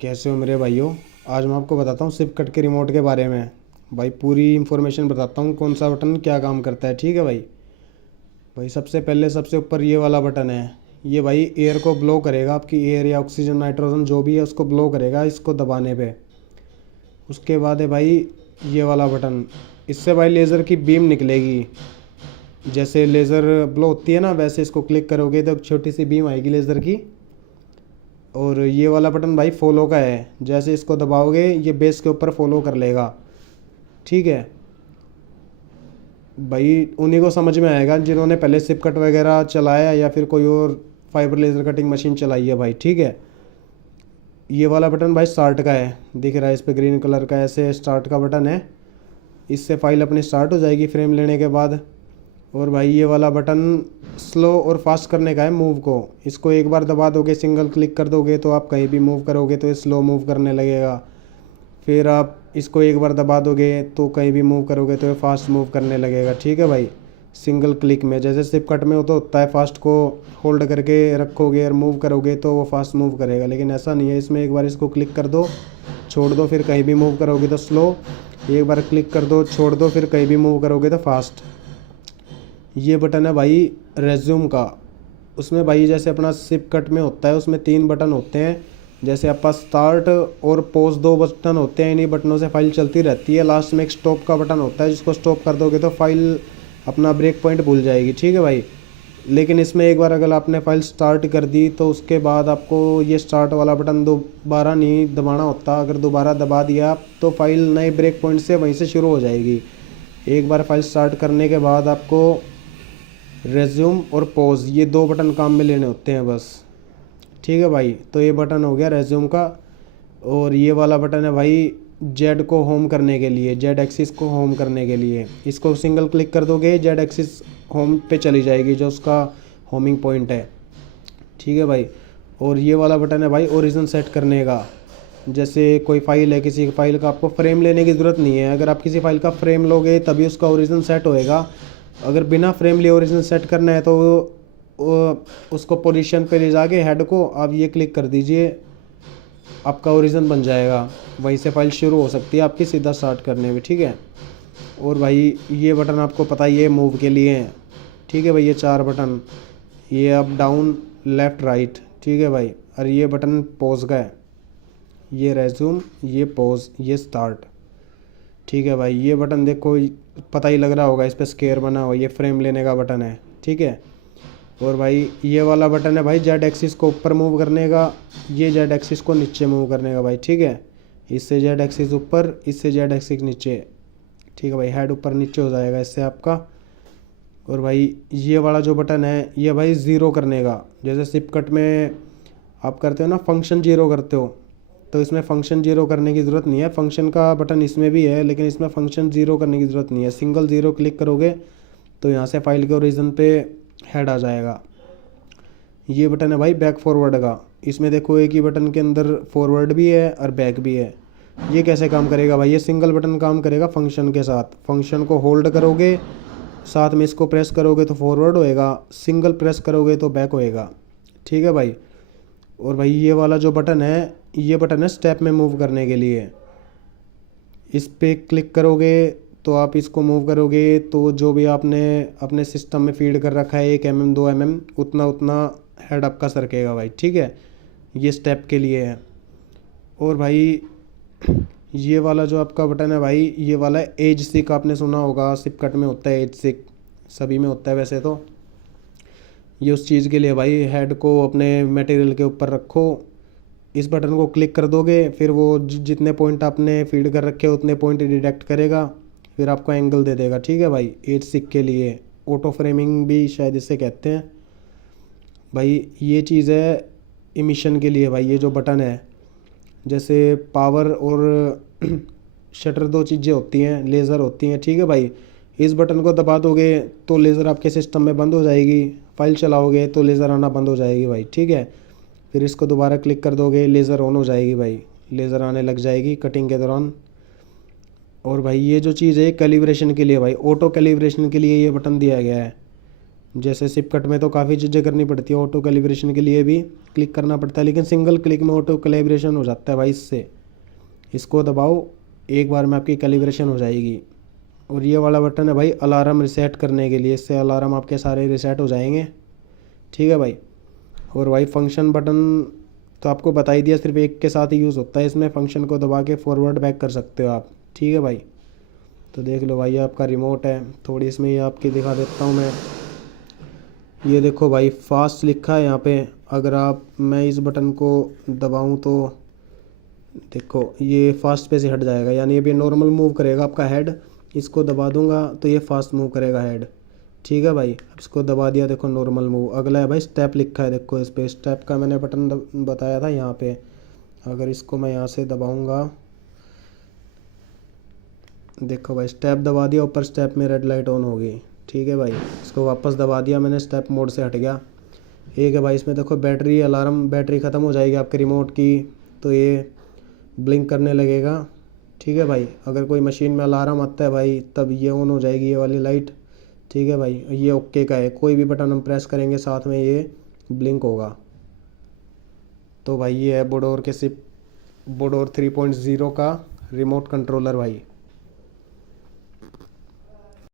कैसे हो मेरे भाइयों। आज मैं आपको बताता हूँ सिप कट के रिमोट के बारे में। भाई पूरी इन्फॉर्मेशन बताता हूँ कौन सा बटन क्या काम करता है। ठीक है भाई। भाई सबसे पहले सबसे ऊपर ये वाला बटन है। ये भाई एयर को ब्लो करेगा, आपकी एयर या ऑक्सीजन नाइट्रोजन जो भी है उसको ब्लो करेगा इसको दबाने पे। उसके बाद है भाई ये वाला बटन। इससे भाई लेज़र की बीम निकलेगी। जैसे लेज़र ब्लो होती है ना, वैसे इसको क्लिक करोगे तो एक छोटी सी बीम आएगी लेज़र की। और ये वाला बटन भाई फॉलो का है, जैसे इसको दबाओगे ये बेस के ऊपर फॉलो कर लेगा। ठीक है भाई, उन्हीं को समझ में आएगा जिन्होंने पहले सिप कट वगैरह चलाया या फिर कोई और फाइबर लेज़र कटिंग मशीन चलाई है भाई। ठीक है, ये वाला बटन भाई स्टार्ट का है, दिख रहा है इस पर ग्रीन कलर का, ऐसे स्टार्ट का बटन है। इससे फाइल अपनी स्टार्ट हो जाएगी फ्रेम लेने के बाद। और भाई ये वाला बटन स्लो और फास्ट करने का है मूव को। इसको एक बार दबा दोगे, सिंगल क्लिक कर दोगे तो आप कहीं भी मूव करोगे तो ये स्लो मूव करने लगेगा। फिर आप इसको एक बार दबा दोगे तो कहीं भी मूव करोगे तो ये फास्ट मूव करने लगेगा। ठीक है भाई, सिंगल क्लिक में जैसे सिप कट में होता है फास्ट को होल्ड करके रखोगे और मूव करोगे तो वो फास्ट मूव करेगा, लेकिन ऐसा नहीं है। इसमें एक बार इसको क्लिक कर दो, छोड़ दो, फिर कहीं भी मूव करोगे तो स्लो। एक बार क्लिक कर दो, छोड़ दो, फिर कहीं भी मूव करोगे तो फास्ट। ये बटन है भाई रेज्यूम का। उसमें भाई जैसे अपना सिप कट में होता है उसमें 3 बटन होते हैं। जैसे आपका स्टार्ट और पॉज 2 बटन होते हैं, इन्हीं बटनों से फाइल चलती रहती है। लास्ट में एक स्टॉप का बटन होता है, जिसको स्टॉप कर दोगे तो फाइल अपना ब्रेक पॉइंट भूल जाएगी। ठीक है भाई, लेकिन इसमें एक बार अगर आपने फाइल स्टार्ट कर दी तो उसके बाद आपको ये स्टार्ट वाला बटन दोबारा नहीं दबाना होता। अगर दोबारा दबा दिया तो फाइल नए ब्रेक पॉइंट से वहीं से शुरू हो जाएगी। एक बार फाइल स्टार्ट करने के बाद आपको रेज्यूम और पॉज ये 2 बटन काम में लेने होते हैं बस। ठीक है भाई, तो ये बटन हो गया रेज्यूम का। और ये वाला बटन है भाई जेड को होम करने के लिए, जेड एक्सिस को होम करने के लिए। इसको सिंगल क्लिक कर दोगे जेड एक्सिस होम पे चली जाएगी, जो उसका होमिंग पॉइंट है। ठीक है भाई, और ये वाला बटन है भाई ओरिजिन सेट करने का। जैसे कोई फाइल है, किसी फाइल का आपको फ्रेम लेने की ज़रूरत नहीं है। अगर आप किसी फाइल का फ्रेम लोगे तभी उसका ओरिजिन सेट होएगा। अगर बिना फ्रेम लिए ओरिजिन सेट करना है तो उसको पोजीशन पे ले जाके हेड को आप ये क्लिक कर दीजिए, आपका ओरिजिन बन जाएगा। वहीं से फाइल शुरू हो सकती है आपकी सीधा स्टार्ट करने में। ठीक है, और भाई ये बटन आपको पता ही है मूव के लिए हैं। ठीक है भाई, ये 4 बटन, ये अप डाउन लेफ़्ट राइट। ठीक है भाई, और ये बटन पॉज का है, ये रेज्यूम, ये पॉज, ये स्टार्ट। ठीक है भाई, ये बटन देखो पता ही लग रहा होगा, इस पर स्क्वायर बना हुआ, ये फ्रेम लेने का बटन है। ठीक है, और भाई ये वाला बटन है भाई जेड एक्सिस को ऊपर मूव करने का, ये जेड एक्सिस को नीचे मूव करने का भाई। ठीक है, इससे जेड एक्सिस ऊपर, इससे जेड एक्सिस नीचे। ठीक है भाई, हेड ऊपर नीचे हो जाएगा इससे आपका। और भाई ये वाला जो बटन है ये भाई ज़ीरो करने का। जैसे सिप कट में आप करते हो ना फंक्शन जीरो करते हो, तो इसमें फंक्शन जीरो करने की ज़रूरत नहीं है। फंक्शन का बटन इसमें भी है, लेकिन इसमें फंक्शन ज़ीरो करने की ज़रूरत नहीं है। सिंगल ज़ीरो क्लिक करोगे तो यहाँ से फाइल के ओरिजिन पे हेड आ जाएगा। ये बटन है भाई बैक फॉरवर्ड का। इसमें देखो एक ही बटन के अंदर फॉरवर्ड भी है और बैक भी है। ये कैसे काम करेगा भाई, ये सिंगल बटन काम करेगा फंक्शन के साथ। फंक्शन को होल्ड करोगे, साथ में इसको प्रेस करोगे तो फॉरवर्ड होएगा, सिंगल प्रेस करोगे तो बैक होएगा। ठीक है भाई, और भाई ये वाला जो बटन है ये बटन है स्टेप में मूव करने के लिए। इस पे क्लिक करोगे तो आप इसको मूव करोगे तो जो भी आपने अपने सिस्टम में फीड कर रखा है 1 mm 2 mm उतना उतना हेड आपका सरकेगा भाई। ठीक है, ये स्टेप के लिए है। और भाई ये वाला जो आपका बटन है भाई, ये वाला एज सिक, आपने सुना होगा सिप कट में होता है एज सिक, सभी में होता है वैसे तो। ये उस चीज़ के लिए भाई, हेड को अपने मटेरियल के ऊपर रखो, इस बटन को क्लिक कर दोगे, फिर वो जितने पॉइंट आपने फीड कर रखे उतने पॉइंट डिटेक्ट करेगा, फिर आपको एंगल दे देगा। ठीक है भाई, एज सिक के लिए, ऑटो फ्रेमिंग भी शायद इसे कहते हैं भाई। ये चीज़ है इमिशन के लिए भाई। ये जो बटन है, जैसे पावर और शटर 2 चीज़ें होती हैं, लेज़र होती हैं। ठीक है भाई, इस बटन को दबा दोगे तो लेज़र आपके सिस्टम में बंद हो जाएगी, फाइल चलाओगे तो लेज़र आना बंद हो जाएगी भाई। ठीक है, फिर इसको दोबारा क्लिक कर दोगे, लेज़र ऑन हो जाएगी भाई, लेज़र आने लग जाएगी कटिंग के दौरान। और भाई ये जो चीज़ है कैलिब्रेशन के लिए भाई, ऑटो कैलिब्रेशन के लिए ये बटन दिया गया है। जैसे सिप कट में तो काफ़ी चीज़ें करनी पड़ती है, ऑटो कैलिब्रेशन के लिए भी क्लिक करना पड़ता है, लेकिन सिंगल क्लिक में ऑटो कैलिब्रेशन हो जाता है भाई इससे। इसको दबाओ, एक बार में आपकी कैलिब्रेशन हो जाएगी। और ये वाला बटन है भाई अलार्म रिसेट करने के लिए, इससे अलार्म आपके सारे रिसेट हो जाएंगे, ठीक है भाई। और भाई फंक्शन बटन तो आपको बता ही दिया, सिर्फ एक के साथ ही यूज़ होता है इसमें, फंक्शन को दबा के फॉरवर्ड बैक कर सकते हो आप, ठीक है भाई। तो देख लो भाई, आपका रिमोट है, थोड़ी इसमें ये आपकी दिखा देता हूँ मैं। ये देखो भाई फास्ट लिखा है यहाँ पे, अगर मैं इस बटन को दबाऊँ तो देखो ये फास्ट पे से हट जाएगा, यानी अब ये नॉर्मल मूव करेगा आपका हेड। इसको दबा दूंगा तो ये फास्ट मूव करेगा हेड, ठीक है भाई। अब इसको दबा दिया, देखो नॉर्मल मूव। अगला है भाई स्टेप लिखा है, देखो इस पे स्टेप का मैंने बटन बताया था यहाँ पे। अगर इसको मैं यहाँ से दबाऊंगा, देखो भाई स्टेप दबा दिया, ऊपर स्टेप में रेड लाइट ऑन होगी, ठीक है भाई। इसको वापस दबा दिया मैंने, स्टेप मोड से हट गया। एक है भाई इसमें देखो बैटरी अलार्म, बैटरी ख़त्म हो जाएगी आपके रिमोट की तो ये ब्लिंक करने लगेगा, ठीक है भाई। अगर कोई मशीन में अलार्म आता है भाई तब ये ऑन हो जाएगी ये वाली लाइट, ठीक है भाई। ये ओके का है, कोई भी बटन हम प्रेस करेंगे साथ में ये ब्लिंक होगा। तो भाई ये है बोडोर के सिप बोडोर 3.0 का रिमोट कंट्रोलर भाई।